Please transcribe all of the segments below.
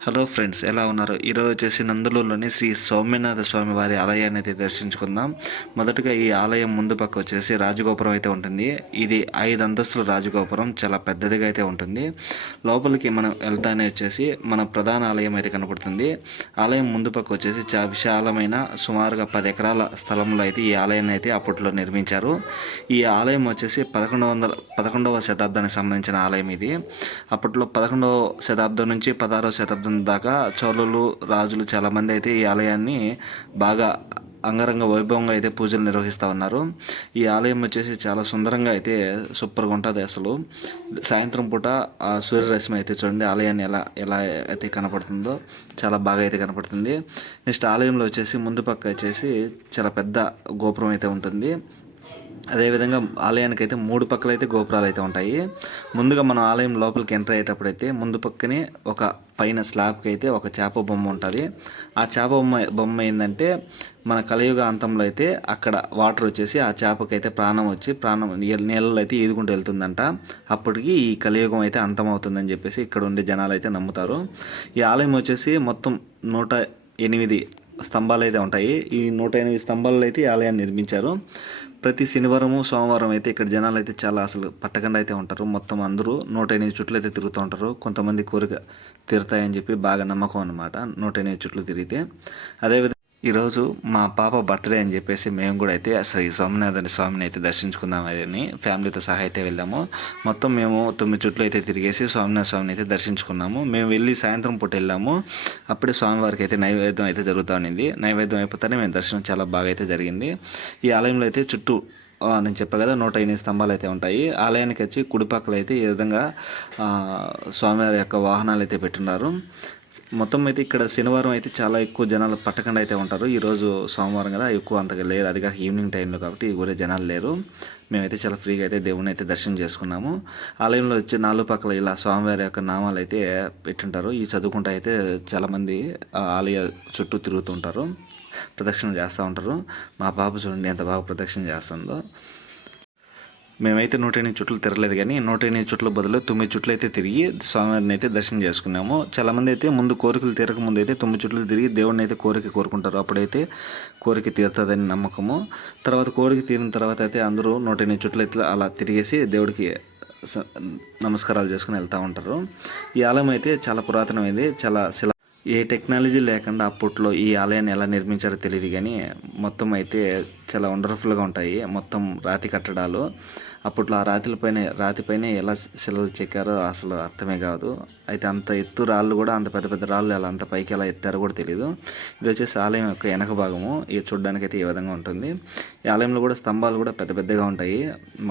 Hello friends ఎలా ఉన్నారు? ఈరోజు వచ్చేసి నందులూరులోని శ్రీ సౌమ్యనాథ స్వామి వారి ఆలయాన్ని అయితే దర్శించుకుందాం. మొదటగా ఈ ఆలయం ముందు పక్క వచ్చేసి రాజగోపురం అయితే ఉంటుంది. ఇది ఐదు అంతస్తుల రాజగోపురం చాలా పెద్దదిగా అయితే ఉంటుంది. లోపలికి మనం వెళ్తానే వచ్చేసి మన ప్రధాన ఆలయం అయితే కనపడుతుంది. ఆలయం ముందు పక్క వచ్చేసి చాలా విశాలమైన సుమారుగా పది ఎకరాల స్థలంలో అయితే ఈ ఆలయాన్ని అయితే అప్పట్లో నిర్మించారు. ఈ ఆలయం వచ్చేసి పదకొండు వందల పదకొండవ శతాబ్దానికి సంబంధించిన ఆలయం ఇది. అప్పట్లో పదకొండవ శతాబ్దం నుంచి పదహారవ శతాబ్దం దాకా చోళులు రాజులు చాలామంది అయితే ఈ ఆలయాన్ని బాగా అంగరంగ వైభవంగా అయితే పూజలు నిర్వహిస్తూ ఉన్నారు. ఈ ఆలయం వచ్చేసి చాలా సుందరంగా అయితే సూపర్గా ఉంటుంది అసలు. సాయంత్రం పూట ఆ సూర్యరశ్మి అయితే చూడండి ఆలయాన్ని ఎలా ఎలా అయితే కనపడుతుందో చాలా బాగా అయితే కనపడుతుంది. నెక్స్ట్ ఆలయంలో వచ్చేసి ముందు పక్క వచ్చేసి చాలా పెద్ద గోపురం అయితే ఉంటుంది. అదేవిధంగా ఆలయానికి అయితే మూడు పక్కలైతే అయితే గోపురాలు అయితే ఉంటాయి. ముందుగా మనం ఆలయం లోపలికి ఎంటర్ అయ్యేటప్పుడు అయితే ముందు పక్కనే ఒక పైన స్లాబ్కి అయితే ఒక చేప బొమ్మ ఉంటుంది. ఆ చేప బొమ్మ బొమ్మ ఏంటంటే మన కలియుగ అంతంలో అయితే అక్కడ వాటర్ వచ్చేసి ఆ చేపకి అయితే ప్రాణం వచ్చి ప్రాణం నీళ్ళలో అయితే ఈదుకుంటూ వెళ్తుందంట. అప్పటికి ఈ కలియుగం అయితే అంతం అవుతుందని చెప్పేసి ఇక్కడ ఉండే జనాలు అయితే నమ్ముతారు. ఈ ఆలయం వచ్చేసి మొత్తం నూట ఎనిమిది స్తంభాలు అయితే ఉంటాయి. ఈ నూట ఎనిమిది స్తంభాలు అయితే ఈ ఆలయాన్ని నిర్మించారు. ప్రతి శనివారము సోమవారం అయితే ఇక్కడ జనాలు అయితే చాలా అసలు పట్టకుండా అయితే ఉంటారు. మొత్తం అందరూ నూట ఎనిమిది చుట్లు అయితే తిరుగుతూ ఉంటారు. కొంతమంది కోరిక తీరుతాయని చెప్పి బాగా నమ్మకం అనమాట నూట ఎనిమిది చుట్లు తిరిగితే. అదేవిధంగా ఈరోజు మా పాప బర్త్డే అని చెప్పేసి మేము కూడా అయితే అసలు ఈ సోమనాథని స్వామిని అయితే దర్శించుకుందాం అని ఫ్యామిలీతో సహా అయితే వెళ్ళాము. మొత్తం మేము తొమ్మిది చుట్లు అయితే తిరిగేసి స్వామినాథ స్వామిని అయితే దర్శించుకున్నాము. మేము వెళ్ళి సాయంత్రం పూట వెళ్ళాము. అప్పుడే స్వామివారికి అయితే నైవేద్యం అయితే జరుగుతూ ఉండింది. నైవేద్యం అయిపోతేనే మేము దర్శనం చాలా బాగా అయితే జరిగింది. ఈ ఆలయంలో అయితే చుట్టూ నేను చెప్పా కదా నూట ఎనిమిది స్తంభాలు అయితే ఉంటాయి. ఆలయానికి వచ్చి కుడిపక్కల అయితే ఈ విధంగా స్వామివారి యొక్క వాహనాలు అయితే పెట్టున్నారు. మొత్తం అయితే ఇక్కడ శనివారం అయితే చాలా ఎక్కువ జనాలు పట్టకుండా అయితే ఉంటారు. ఈరోజు సోమవారం కదా ఎక్కువ అంతగా లేరు. అది కాక ఈవినింగ్ టైంలో కాబట్టి ఊరే జనాలు లేరు. మేమైతే చాలా ఫ్రీగా అయితే దేవుని అయితే దర్శనం చేసుకున్నాము. ఆలయంలో వచ్చి నాలుగు పక్కల ఇలా స్వామివారి యొక్క నామాలు అయితే పెట్టుంటారు. ఈ చదువుకుంటూ అయితే చాలామంది ఆ ఆలయ చుట్టూ తిరుగుతుంటారు ప్రదక్షిణ చేస్తూ ఉంటారు. మా పాప చూడండి ఎంత బాగా ప్రదక్షిణ చేస్తుందో. మేమైతే నూట ఎనిమిది చుట్లు తిరగలేదు కానీ నూట ఎనిమిది చుట్ల బదులు తొమ్మిది చుట్లు అయితే తిరిగి స్వామివారిని అయితే దర్శనం చేసుకున్నాము. చాలామంది అయితే ముందు కోరికలు తీరక ముందు అయితే తొమ్మిది చుట్లు తిరిగి దేవుడిని అయితే కోరిక కోరుకుంటారు. అప్పుడైతే కోరిక తీరుతుందని నమ్మకము. తర్వాత కోరిక తీరిన తర్వాత అయితే అందరూ నూట ఎనిమిది చుట్లు అయితే అలా తిరిగేసి దేవుడికి నమస్కారాలు చేసుకుని వెళ్తూ ఉంటారు. ఈ ఆలయం అయితే చాలా పురాతనమైంది. చాలా శిలా ఏ టెక్నాలజీ లేకుండా అప్పట్లో ఈ ఆలయాన్ని ఎలా నిర్మించారో తెలియదు కానీ మొత్తం అయితే చాలా వండర్ఫుల్గా ఉంటాయి. మొత్తం రాతి కట్టడాలు. అప్పట్లో ఆ రాతిలపైన రాతిపైనే ఎలా శిలలు చెక్కారో అసలు అర్థమే కాదు. అయితే అంత ఎత్తు రాళ్ళు కూడా అంత పెద్ద పెద్ద రాళ్ళు అలా అంత పైకి ఎలా ఎత్తారో కూడా తెలియదు ఇది వచ్చేసి ఆలయం యొక్క వెనక భాగము. ఇది చూడడానికి అయితే ఈ విధంగా ఉంటుంది. ఈ ఆలయంలో కూడా స్తంభాలు కూడా పెద్ద పెద్దగా ఉంటాయి.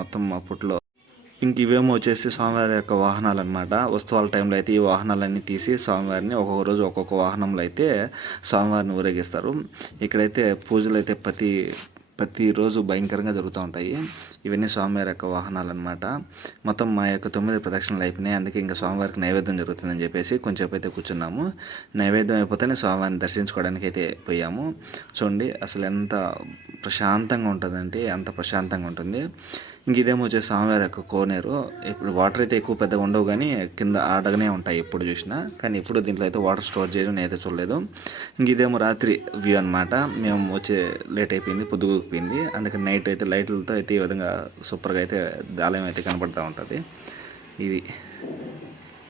మొత్తం అప్పట్లో ఇంక ఇవేమో వచ్చేసి స్వామివారి యొక్క వాహనాలు అనమాట ఉత్సవాల టైంలో అయితే ఈ వాహనాలన్నీ తీసి స్వామివారిని ఒక్కొక్క రోజు ఒక్కొక్క వాహనంలో అయితే స్వామివారిని ఊరేగిస్తారు. ఇక్కడైతే పూజలు అయితే ప్రతి ప్రతిరోజు భయంకరంగా జరుగుతూ ఉంటాయి. ఇవన్నీ స్వామివారి యొక్క వాహనాలు అనమాట మొత్తం మా యొక్క తొమ్మిది ప్రదక్షిణలు అయిపోయినాయి. అందుకే ఇంకా స్వామివారికి నైవేద్యం జరుగుతుందని చెప్పేసి కొంచెంసేపు అయితే కూర్చున్నాము. నైవేద్యం అయిపోతేనే స్వామివారిని దర్శించుకోవడానికి అయితే పోయాము. చూడండి అసలు ఎంత ప్రశాంతంగా ఉంటుందంటే అంత ప్రశాంతంగా ఉంటుంది. ఇంక ఇదేమో వచ్చేసి స్వామివారి యొక్క కోనేరు. ఇప్పుడు వాటర్ అయితే ఎక్కువ పెద్దగా ఉండవు కానీ కింద ఆడగానే ఉంటాయి ఎప్పుడు చూసినా. కానీ ఇప్పుడు దీంట్లో అయితే వాటర్ స్టోర్ చేయడం నేనైతే చూడలేదు. ఇంక ఇదేమో రాత్రి వ్యూ అనమాట మేము వచ్చే లేట్ అయిపోయింది పొద్దుగుపోయింది అందుకని నైట్ అయితే లైట్లతో అయితే ఈ విధంగా సూపర్గా అయితే ఆలయం అయితే కనబడుతూ ఉంటుంది. ఇది.